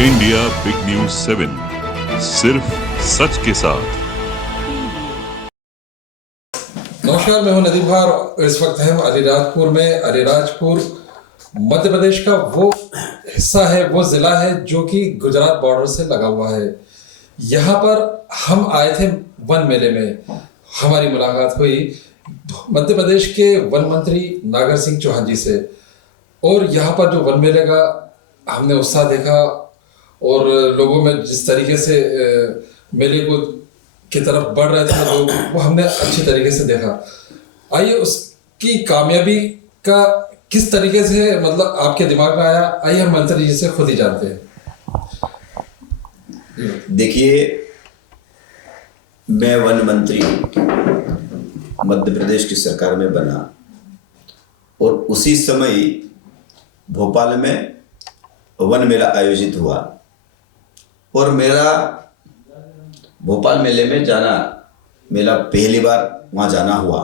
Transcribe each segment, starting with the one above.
India big news 7 सिर्फ सच के साथ। नमस्कार, मैं हूं नदीम भार और इस वक्त हम अलीराजपुर में। अलीराजपुर मध्य प्रदेश का वो हिस्सा है, वो जिला है जो कि गुजरात बॉर्डर से लगा हुआ है। यहाँ पर हम आए थे वन मेले में, हमारी मुलाकात हुई मध्य प्रदेश के वन मंत्री नागर सिंह चौहान जी से। और यहाँ पर जो वन मेले का हमने उत्साह देखा और लोगों में जिस तरीके से मेले को की तरफ बढ़ रहे थे लोग, वो हमने अच्छी तरीके से देखा। आइए उसकी कामयाबी का किस तरीके से मतलब आपके दिमाग में आया, आइए हम मंत्री जी से खुद ही जानते हैं। देखिए, मैं वन मंत्री मध्य प्रदेश की सरकार में बना और उसी समय भोपाल में वन मेला आयोजित हुआ और मेरा भोपाल मेले में जाना, मेरा पहली बार वहाँ जाना हुआ।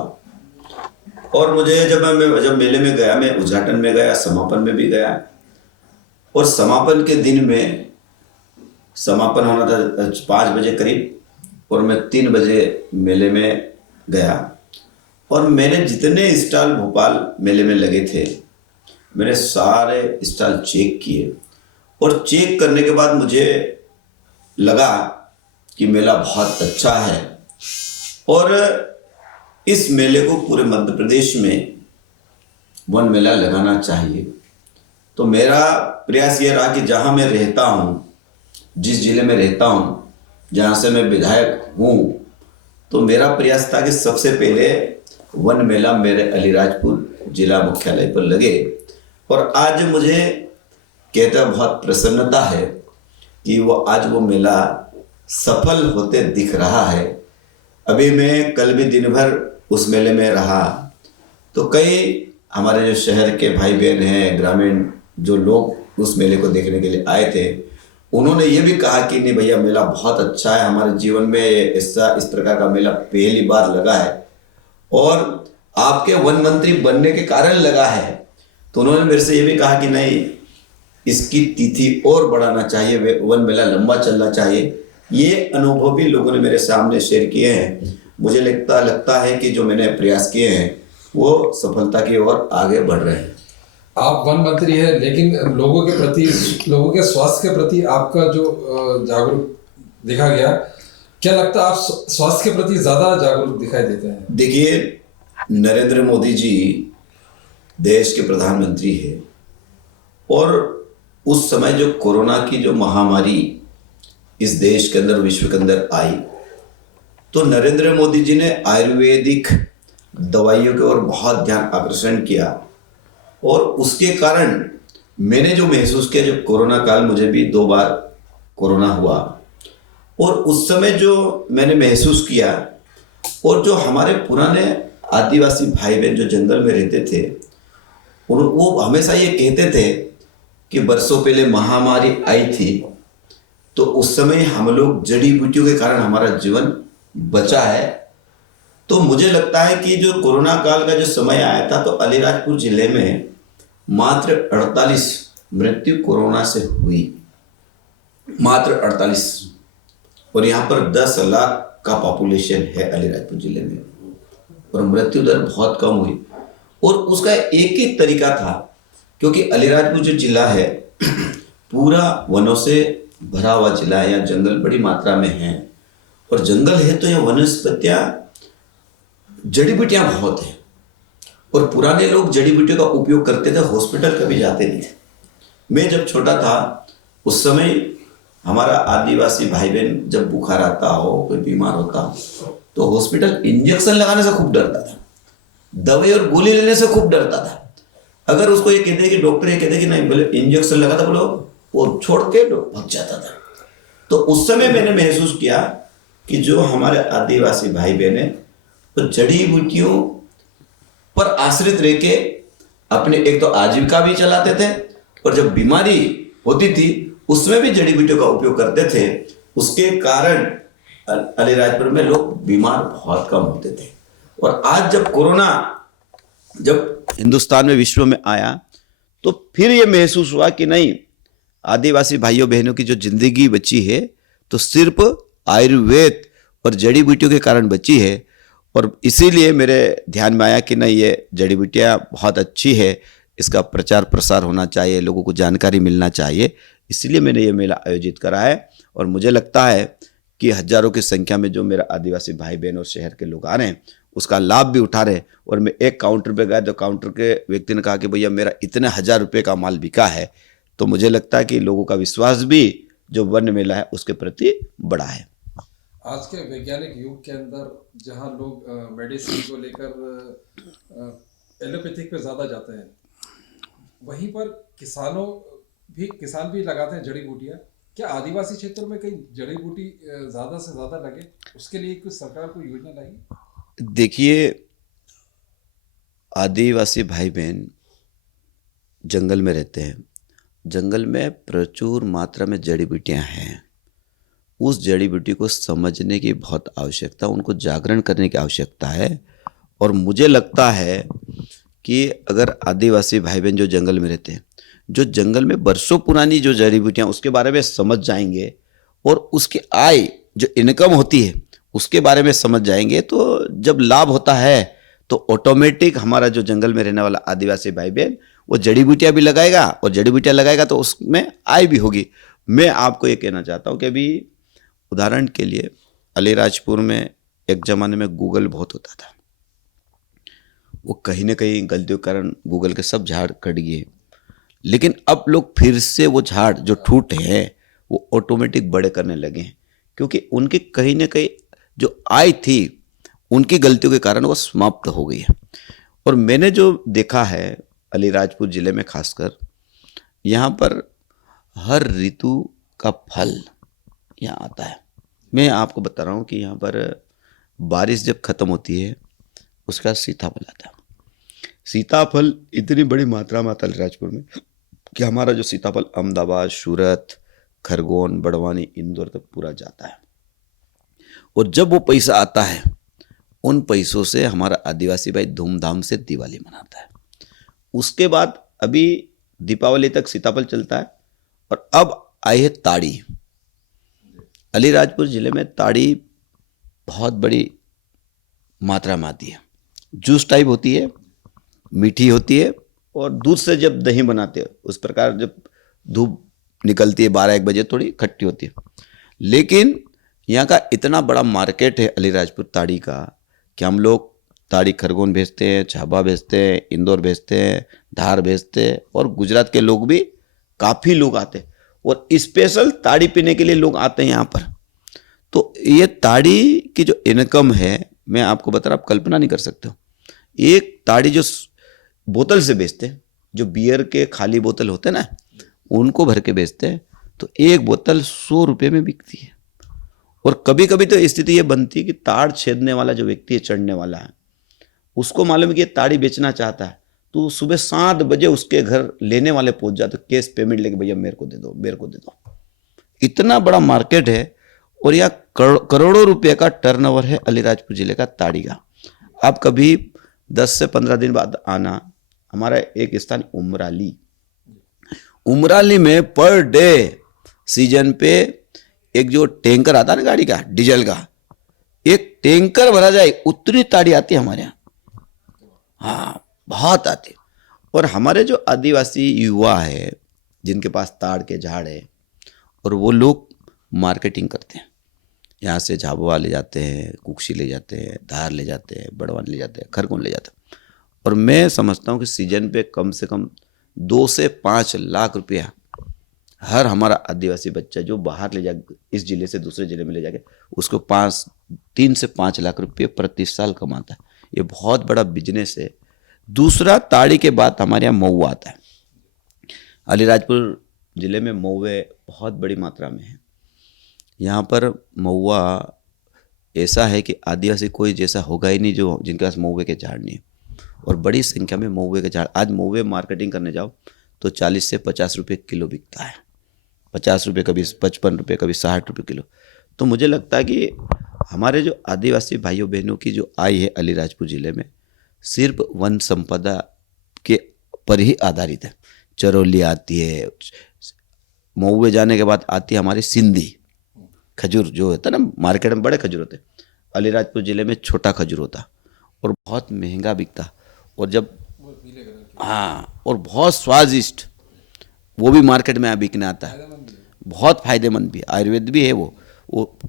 और मुझे जब मेले में गया, मैं उद्घाटन में गया, समापन में भी गया। और समापन के दिन में, समापन होना था 5 बजे करीब और मैं 3 बजे मेले में गया। और मैंने जितने स्टॉल भोपाल मेले में लगे थे, मैंने सारे स्टॉल चेक किए और चेक करने के बाद मुझे लगा कि मेला बहुत अच्छा है और इस मेले को पूरे मध्य प्रदेश में वन मेला लगाना चाहिए। तो मेरा प्रयास ये रहा कि जहाँ मैं रहता हूँ, जिस जिले में रहता हूँ, जहाँ से मैं विधायक हूँ, तो मेरा प्रयास था कि सबसे पहले वन मेला मेरे अलीराजपुर जिला मुख्यालय पर लगे। और आज मुझे कहते बहुत प्रसन्नता है कि आज वो मेला सफल होते दिख रहा है। अभी मैं कल भी दिन भर उस मेले में रहा, तो कई हमारे जो शहर के भाई बहन हैं, ग्रामीण जो लोग उस मेले को देखने के लिए आए थे, उन्होंने ये भी कहा कि नहीं भैया, मेला बहुत अच्छा है, हमारे जीवन में इस प्रकार का मेला पहली बार लगा है और आपके वन मंत्री बनने के कारण लगा है। तो उन्होंने मेरे से ये भी कहा कि नहीं, इसकी तिथि और बढ़ाना चाहिए, वन मेला लंबा चलना चाहिए। ये अनुभव भी लोगों ने मेरे सामने शेयर किए हैं। मुझे लगता है कि जो मैंने प्रयास किए हैं वो सफलता की ओर आगे बढ़ रहे हैं। आप वन मंत्री हैं, लेकिन लोगों के प्रति, लोगों के स्वास्थ्य के प्रति आपका जो जागरूक देखा गया, क्या लगता है आप स्वास्थ्य के प्रति ज्यादा जागरूक दिखाई देते हैं? देखिए, नरेंद्र मोदी जी देश के प्रधानमंत्री हैं और उस समय जो कोरोना की जो महामारी इस देश के अंदर, विश्व के अंदर आई, तो नरेंद्र मोदी जी ने आयुर्वेदिक दवाइयों की ओर बहुत ध्यान आकर्षण किया। और उसके कारण मैंने जो महसूस किया, जो कोरोना काल, मुझे भी 2 बार कोरोना हुआ, और उस समय जो मैंने महसूस किया, और जो हमारे पुराने आदिवासी भाई बहन जो जंगल में रहते थे, वो हमेशा ये कहते थे कि बरसों पहले महामारी आई थी, तो उस समय हम लोग जड़ी बूटियों के कारण हमारा जीवन बचा है। तो मुझे लगता है कि जो कोरोना काल का जो समय आया था, तो अलीराजपुर जिले में मात्र 48 मृत्यु कोरोना से हुई, मात्र 48। और यहाँ पर 10 लाख का पॉपुलेशन है अलीराजपुर जिले में, और मृत्यु दर बहुत कम हुई। और उसका एक ही तरीका था, क्योंकि अलीराजपुर जो जिला है पूरा वनों से भरा हुआ जिला है, यहाँ जंगल बड़ी मात्रा में है, और जंगल है तो यहाँ वनस्पतियाँ, जड़ी बूटियाँ बहुत हैं। और पुराने लोग जड़ी बूटियों का उपयोग करते थे, हॉस्पिटल कभी जाते नहीं थे। मैं जब छोटा था उस समय हमारा आदिवासी भाई बहन जब बुखार आता हो, कोई बीमार होता हो, तो हॉस्पिटल इंजेक्शन लगाने से खूब डरता था, दवाई और गोली लेने से खूब डरता था। अगर उसको ये कहते कि डॉक्टर ये कहते कि नहीं, बोले इंजेक्शन लगा था, बोलो वो छोड़ के भाग जाता था। तो उस समय मैंने महसूस किया कि जो हमारे आदिवासी भाई बहन हैं, वो जड़ी बूटियों पर आश्रित रह के अपने एक तो आजीविका भी चलाते थे, और जब बीमारी होती थी उसमें भी जड़ी बूटियों का उपयोग करते थे। उसके कारण अलीराजपुर में लोग बीमार बहुत कम होते थे। और आज जब कोरोना जब हिंदुस्तान में, विश्व में आया, तो फिर ये महसूस हुआ कि नहीं, आदिवासी भाइयों बहनों की जो जिंदगी बची है तो सिर्फ आयुर्वेद और जड़ी बूटियों के कारण बची है। और इसीलिए मेरे ध्यान में आया कि नहीं, ये जड़ी बूटियाँ बहुत अच्छी है, इसका प्रचार प्रसार होना चाहिए, लोगों को जानकारी मिलना चाहिए। इसलिए मैंने ये मेला आयोजित करा है। और मुझे लगता है कि हजारों की संख्या में जो मेरा आदिवासी भाई बहन और शहर के लोग आ रहे हैं उसका लाभ भी उठा रहे हैं। और मैं एक काउंटर पे गया तो काउंटर के व्यक्ति ने कहा कि भैया मेरा इतने 1000 रुपये का माल बिका है। तो मुझे लगता है कि लोगों का विश्वास भी जो वन मेला है उसके प्रति बढ़ा है। आज के वैज्ञानिक युग के अंदर जहां लोग मेडिसिन को लेकर एलोपैथिक पे ज़्यादा जाते हैं, वहीं पर किसान भी लगाते हैं जड़ी बूटियाँ। क्या आदिवासी क्षेत्रों में कहीं जड़ी बूटी ज़्यादा से ज़्यादा लगे, उसके लिए कुछ सरकार को योजना लाएगी? देखिए, आदिवासी भाई बहन जंगल में रहते हैं, जंगल में प्रचुर मात्रा में जड़ी बूटियाँ हैं। उस जड़ी बूटी को समझने की बहुत आवश्यकता, उनको जागरण करने की आवश्यकता है। और मुझे लगता है कि अगर आदिवासी भाई बहन जो जंगल में रहते हैं, जो जंगल में बरसों पुरानी जो जड़ी बूटियाँ उसके बारे में समझ जाएंगे और उसकी आय जो इनकम होती है उसके बारे में समझ जाएंगे, तो जब लाभ होता है तो ऑटोमेटिक हमारा जो जंगल में रहने वाला आदिवासी भाई बहन वो जड़ी बूटियाँ भी लगाएगा, और जड़ी बूटियाँ लगाएगा तो उसमें आय भी होगी। मैं आपको ये कहना चाहता हूँ कि अभी उदाहरण के लिए अलीराजपुर में एक ज़माने में गूगल बहुत होता था, वो कहीं ना कहीं गलतियों के कारण गूगल के सब झाड़ कट गए। लेकिन अब लोग फिर से वो झाड़ जो टूटे हैं वो ऑटोमेटिक बड़े करने लगे हैं, क्योंकि उनकी कहीं ना कहीं जो आय थी उनकी गलतियों के कारण वो समाप्त हो गई है। और मैंने जो देखा है अलीराजपुर ज़िले में खासकर, यहाँ पर हर ऋतु का फल यहाँ आता है। मैं आपको बता रहा हूँ कि यहाँ पर बारिश जब ख़त्म होती है उसका सीताफल आता है। सीताफल इतनी बड़ी मात्रा में आता है अलीराजपुर में कि हमारा जो सीताफल अहमदाबाद, सूरत, खरगोन, बड़वानी, इंदौर तक पूरा जाता है। और जब वो पैसा आता है उन पैसों से हमारा आदिवासी भाई धूमधाम से दिवाली मनाता है। उसके बाद अभी दीपावली तक सीताफल चलता है। और अब आई है ताड़ी। अलीराजपुर ज़िले में ताड़ी बहुत बड़ी मात्रा में आती है। जूस टाइप होती है, मीठी होती है, और दूध से जब दही बनाते हैं उस प्रकार जब धूप निकलती है 12-1 बजे थोड़ी खट्टी होती है। लेकिन यहाँ का इतना बड़ा मार्केट है अलीराजपुर ताड़ी का कि हम लोग ताड़ी खरगोन भेजते हैं, झाबा भेजते हैं, इंदौर भेजते हैं, धार भेजते हैं, और गुजरात के लोग भी काफ़ी लोग आते हैं और स्पेशल ताड़ी पीने के लिए लोग आते हैं यहाँ पर। तो ये ताड़ी की जो इनकम है मैं आपको बता रहा, आप कल्पना नहीं कर सकते हो। एक ताड़ी जो बोतल से बेचते हैं, जो बियर के खाली बोतल होते हैं ना उनको भर के बेचते हैं, तो एक बोतल 100 रुपये में बिकती है। और कभी कभी तो स्थिति ये बनती है कि ताड़ छेदने वाला जो व्यक्ति है, चढ़ने वाला है, उसको मालूम है कि ये ताड़ी बेचना चाहता है, तो सुबह 7 बजे उसके घर लेने वाले पहुंच जाते, कैश पेमेंट लेके, भैया मेरे को दे दो, मेरे को दे दो। इतना बड़ा मार्केट है और यह करोड़ों रुपए का टर्नओवर है अलीराजपुर जिले का ताड़ी का। आप कभी 10 से 15 दिन बाद आना, हमारा एक स्थान उमराली में पर डे सीजन पे एक जो टैंकर आता है ना गाड़ी का, डीजल का, एक टैंकर भरा जाए उतनी ताड़ी आती है हमारे यहाँ। हाँ, बहुत आती। और हमारे जो आदिवासी युवा है जिनके पास ताड़ के झाड़ है, और वो लोग मार्केटिंग करते हैं, यहाँ से झाबुआ ले जाते हैं, कुक्सी ले जाते हैं, धार ले जाते हैं, बड़वान ले जाते हैं, खरगोन ले जाते हैं। और मैं समझता हूँ कि सीजन पे कम से कम 2 से 5 लाख रुपया हर हमारा आदिवासी बच्चा जो बाहर ले जा, इस जिले से दूसरे जिले में ले जाके, उसको 3 से 5 लाख रुपये प्रति साल कमाता है। ये बहुत बड़ा बिजनेस है। दूसरा, ताड़ी के बाद हमारे यहाँ महुआ आता है। अलीराजपुर ज़िले में महुए बहुत बड़ी मात्रा में है। यहाँ पर महुआ ऐसा है कि आदिवासी कोई जैसा होगा ही नहीं जो जिनके पास महुए के झाड़ नहीं है, और बड़ी संख्या में महुए के झाड़। आज महुए मार्केटिंग करने जाओ तो 40 से 50 रुपये किलो बिकता है। 50 रुपये, कभी 55 रुपये, कभी 60 रुपये किलो। तो मुझे लगता है कि हमारे जो आदिवासी भाइयों बहनों की जो आय है अलीराजपुर ज़िले में सिर्फ वन संपदा के पर ही आधारित है। चरौली आती है, महुए जाने के बाद आती है हमारी सिंधी खजूर, जो होता है ना, मार्केट में बड़े खजूर होते, अलीराजपुर ज़िले में छोटा खजूर होता और बहुत महंगा बिकता। और जब हाँ, और बहुत स्वादिष्ट, वो भी मार्केट में बिकने आता है, बहुत फायदेमंद भी, आयुर्वेद भी है वो।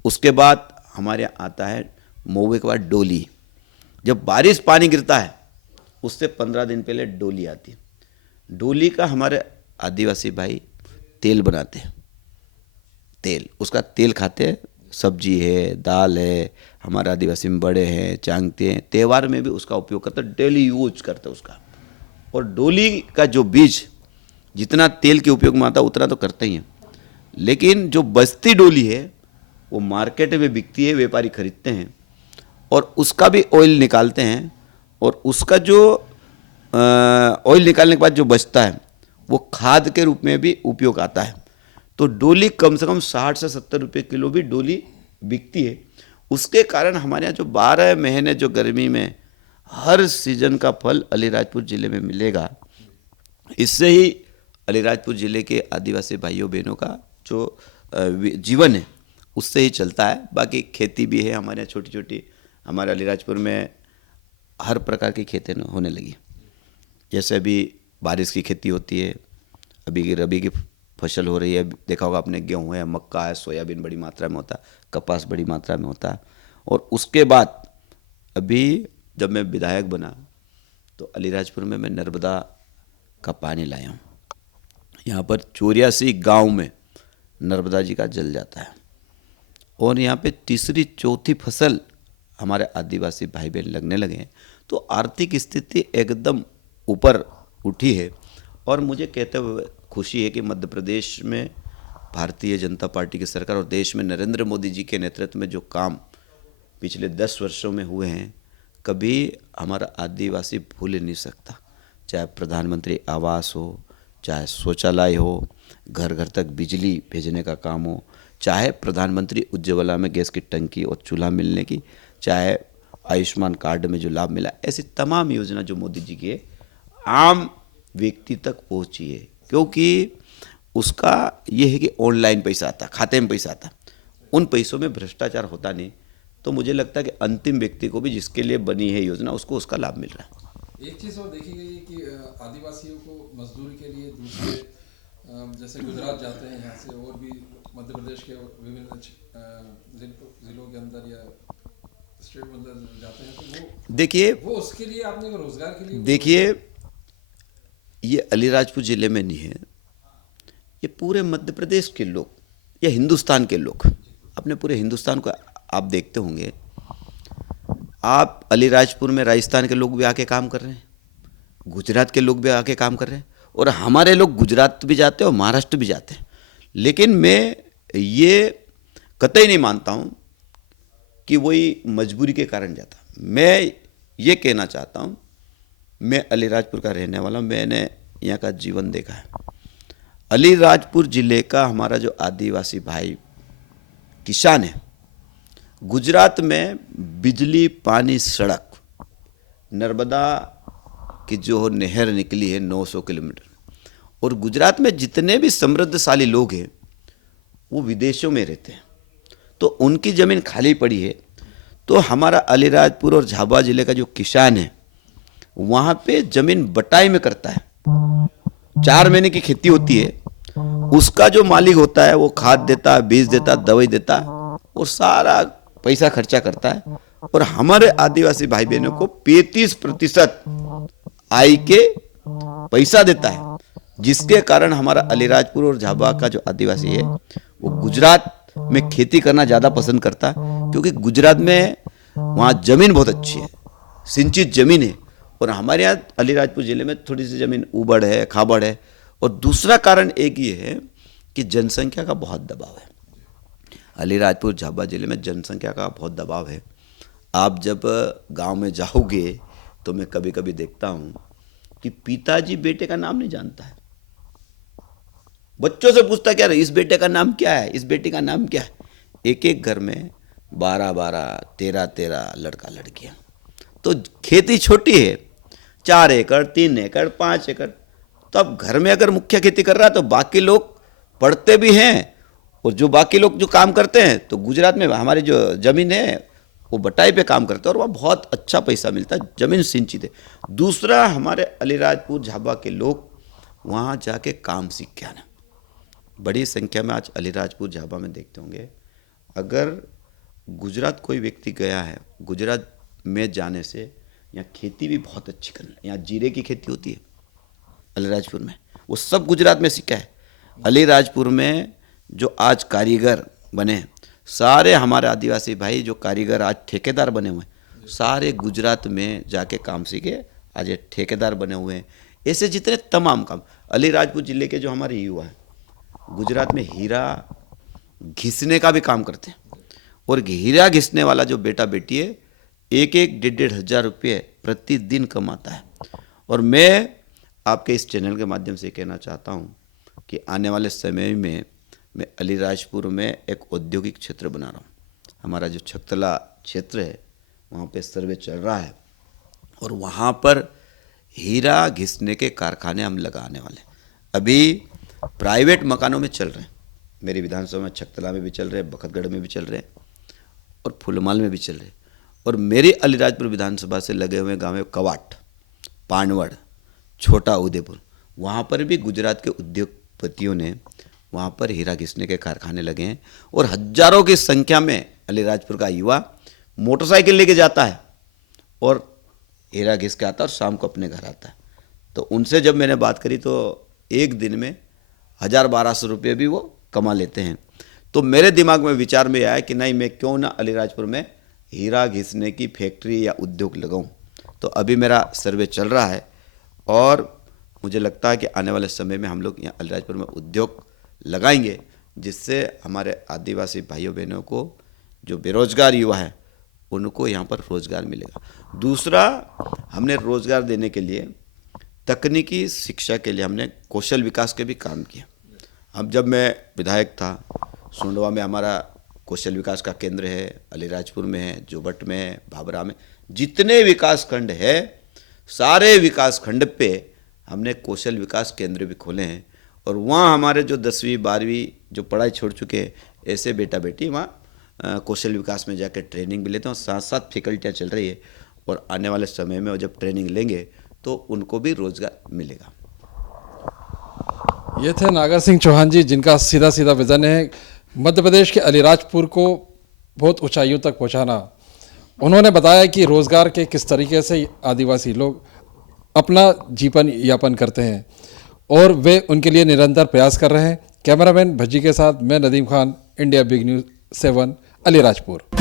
उसके बाद हमारे यहाँ आता है महुए के बाद डोली। जब बारिश पानी गिरता है उससे 15 दिन पहले डोली आती है। डोली का हमारे आदिवासी भाई तेल बनाते हैं, तेल, उसका तेल खाते हैं, सब्जी है, दाल है, हमारे आदिवासी में बड़े हैं, चांगते हैं, त्यौहार में भी उसका उपयोग करते हैं, डेली यूज करते हैं उसका। और डोली का जो बीज जितना तेल के उपयोग में आता है उतना तो करते ही हैं, लेकिन जो बस्ती डोली है वो मार्केट में बिकती है, व्यापारी खरीदते हैं और उसका भी ऑयल निकालते हैं। और उसका जो ऑयल निकालने के बाद जो बचता है वो खाद के रूप में भी उपयोग आता है। तो डोली कम से कम 60 से 70 रुपये किलो भी डोली बिकती है। उसके कारण हमारे यहाँ जो 12 महीने जो गर्मी में हर सीजन का फल अलीराजपुर ज़िले में मिलेगा। इससे ही अलीराजपुर ज़िले के आदिवासी भाइयों बहनों का जो जीवन है उससे ही चलता है। बाकी खेती भी है हमारे यहाँ छोटी छोटी, हमारे अलीराजपुर में हर प्रकार की खेती होने लगी। जैसे अभी बारिश की खेती होती है, अभी रबी की फसल हो रही है, देखा होगा आपने, गेहूँ है, मक्का है, सोयाबीन बड़ी मात्रा में होता है, कपास बड़ी मात्रा में होता है। और उसके बाद अभी जब मैं विधायक बना तो अलीराजपुर में मैं नर्मदा का पानी लाया हूँ। यहाँ पर 84 गांव में नर्मदा जी का जल जाता है और यहाँ पे तीसरी चौथी फसल हमारे आदिवासी भाई बहन लगने लगे हैं। तो आर्थिक स्थिति एकदम ऊपर उठी है। और मुझे कहते हुए खुशी है कि मध्य प्रदेश में भारतीय जनता पार्टी की सरकार और देश में नरेंद्र मोदी जी के नेतृत्व में जो काम पिछले 10 वर्षों में हुए हैं, कभी हमारा आदिवासी भूल ही नहीं सकता। चाहे प्रधानमंत्री आवास हो, चाहे शौचालय हो, घर घर तक बिजली भेजने का काम हो, चाहे प्रधानमंत्री उज्ज्वला में गैस की टंकी और चूल्हा मिलने की, चाहे आयुष्मान कार्ड में जो लाभ मिला, ऐसी तमाम योजना जो मोदी जी की आम व्यक्ति तक पहुंची है। क्योंकि उसका ये है कि ऑनलाइन पैसा आता, खाते में पैसा आता, उन पैसों में भ्रष्टाचार होता नहीं। तो मुझे लगता है कि अंतिम व्यक्ति को भी जिसके लिए बनी है योजना उसको उसका लाभ मिल रहा है। एक चीज़ और देखी गई है कि आदिवासियों को मजदूरी के लिए दूसरे जैसे गुजरात जाते हैं यहाँ से, और भी मध्य प्रदेश के विभिन्न जिलों के अंदर या स्टेट में अंदर जाते हैं, तो वो उसके लिए आपने रोजगार के लिए, देखिए ये अलीराजपुर ज़िले में नहीं है, ये पूरे मध्य प्रदेश के लोग या हिंदुस्तान के लोग, अपने पूरे हिंदुस्तान को आप देखते होंगे। आप अलीराजपुर में राजस्थान के लोग भी आके काम कर रहे हैं, गुजरात के लोग भी आके काम कर रहे हैं, और हमारे लोग गुजरात भी जाते हैं और महाराष्ट्र भी जाते हैं। लेकिन मैं ये कतई नहीं मानता हूँ कि वही मजबूरी के कारण जाता। मैं ये कहना चाहता हूँ, मैं अलीराजपुर का रहने वाला हूँ, मैंने यहाँ का जीवन देखा है। अलीराजपुर ज़िले का हमारा जो आदिवासी भाई किसान है, गुजरात में बिजली, पानी, सड़क, नर्मदा की जो नहर निकली है 900 किलोमीटर, और गुजरात में जितने भी समृद्धशाली लोग हैं वो विदेशों में रहते हैं, तो उनकी ज़मीन खाली पड़ी है। तो हमारा अलीराजपुर और झाबुआ ज़िले का जो किसान है वहाँ पे ज़मीन बटाई में करता है। 4 महीने की खेती होती है, उसका जो मालिक होता है वो खाद देता है, बीज देता है, दवाई देता है और सारा पैसा खर्चा करता है। और हमारे आदिवासी भाई बहनों को 35% आय के पैसा देता है, जिसके कारण हमारा अलीराजपुर और झाबुआ का जो आदिवासी है वो गुजरात में खेती करना ज़्यादा पसंद करता है, क्योंकि गुजरात में वहाँ ज़मीन बहुत अच्छी है, सिंचित ज़मीन है, और हमारे यहाँ अलीराजपुर ज़िले में थोड़ी सी ज़मीन ऊबड़ है, खाबड़ है। और दूसरा कारण एक ये है कि जनसंख्या का बहुत दबाव है। अलीराजपुर झाबुआ ज़िले में जनसंख्या का बहुत दबाव है। आप जब गांव में जाओगे तो मैं कभी कभी देखता हूँ कि पिताजी बेटे का नाम नहीं जानता है, बच्चों से पूछता क्या इस बेटे का नाम क्या है, इस बेटी का नाम क्या है। एक एक घर में 12-12, 13-13 लड़का लड़कियाँ। तो खेती छोटी है, 4 एकड़, 3 एकड़, 5 एकड़। तो अब घर में अगर मुख्य खेती कर रहा है तो बाकी लोग पढ़ते भी हैं, और जो बाकी लोग जो काम करते हैं तो गुजरात में हमारी जो ज़मीन है वो बटाई पे काम करते हैं और वहाँ बहुत अच्छा पैसा मिलता है, ज़मीन सिंचित है। दूसरा, हमारे अलीराजपुर झाबा के लोग वहाँ जाके काम सीख के आना, बड़ी संख्या में आज अलीराजपुर झाबा में देखते होंगे। अगर गुजरात कोई व्यक्ति गया है, गुजरात में जाने से यहाँ खेती भी बहुत अच्छी करना, यहाँ जीरे की खेती होती है अलीराजपुर में, वो सब गुजरात में सीखा है। अलीराजपुर में जो आज कारीगर बने, सारे हमारे आदिवासी भाई जो कारीगर आज ठेकेदार बने हुए हैं, सारे गुजरात में जाके काम सीखे, आज ये ठेकेदार बने हुए हैं। ऐसे जितने तमाम काम अलीराजपुर ज़िले के जो हमारे युवा हैं, गुजरात में हीरा घिसने का भी काम करते हैं, और हीरा घिसने वाला जो बेटा बेटी है, एक एक 1,500 रुपये प्रतिदिन कमाता है। और मैं आपके इस चैनल के माध्यम से कहना चाहता हूँ कि आने वाले समय में मैं अलीराजपुर में एक औद्योगिक क्षेत्र बना रहा हूँ। हमारा जो छकतला क्षेत्र है वहाँ पे सर्वे चल रहा है, और वहाँ पर हीरा घिसने के कारखाने हम लगाने वाले हैं। अभी प्राइवेट मकानों में चल रहे हैं, मेरी विधानसभा में छकतला में भी चल रहे हैं, बखतगढ़ में भी चल रहे हैं, और फुलमाल में भी चल रहे हैं। और मेरी अलीराजपुर विधानसभा से लगे हुए गाँव कवाट, पानवड़, छोटा उदयपुर, वहाँ पर भी गुजरात के उद्योगपतियों ने वहाँ पर हीरा घिसने के कारखाने लगे हैं, और हजारों की संख्या में अलीराजपुर का युवा मोटरसाइकिल लेके जाता है और हीरा घिस के आता है और शाम को अपने घर आता है। तो उनसे जब मैंने बात करी तो एक दिन में 1,000-1,200 रुपये भी वो कमा लेते हैं। तो मेरे दिमाग में विचार में आया कि नहीं, मैं क्यों ना अलीराजपुर में हीरा घिसने की फैक्ट्री या उद्योग लगाऊं। तो अभी मेरा सर्वे चल रहा है, और मुझे लगता है कि आने वाले समय में हम लोग यहाँ अलीराजपुर में उद्योग लगाएंगे, जिससे हमारे आदिवासी भाइयों बहनों को जो बेरोजगार युवा है उनको यहाँ पर रोजगार मिलेगा। दूसरा, हमने रोजगार देने के लिए, तकनीकी शिक्षा के लिए हमने कौशल विकास के भी काम किया। अब जब मैं विधायक था, सोंडवा में हमारा कौशल विकास का केंद्र है, अलीराजपुर में है, जोबट में है, भाबरा में, जितने विकास खंड है सारे विकास खंड पे हमने कौशल विकास केंद्र भी खोले हैं। और वहाँ हमारे जो 10वीं 12वीं जो पढ़ाई छोड़ चुके हैं ऐसे बेटा बेटी वहाँ कौशल विकास में जाकर ट्रेनिंग भी लेते हैं, और साथ साथ फैकल्टियाँ चल रही है, और आने वाले समय में वो जब ट्रेनिंग लेंगे तो उनको भी रोजगार मिलेगा। ये थे नागर सिंह चौहान जी, जिनका सीधा सीधा विज़न है मध्य प्रदेश के अलीराजपुर को बहुत ऊंचाइयों तक पहुंचाना। उन्होंने बताया कि रोज़गार के किस तरीके से आदिवासी लोग अपना जीवन यापन करते हैं, और वे उनके लिए निरंतर प्रयास कर रहे हैं। कैमरामैन भज्जी के साथ मैं Nadeem Khan, India big news 7, Alirajpur.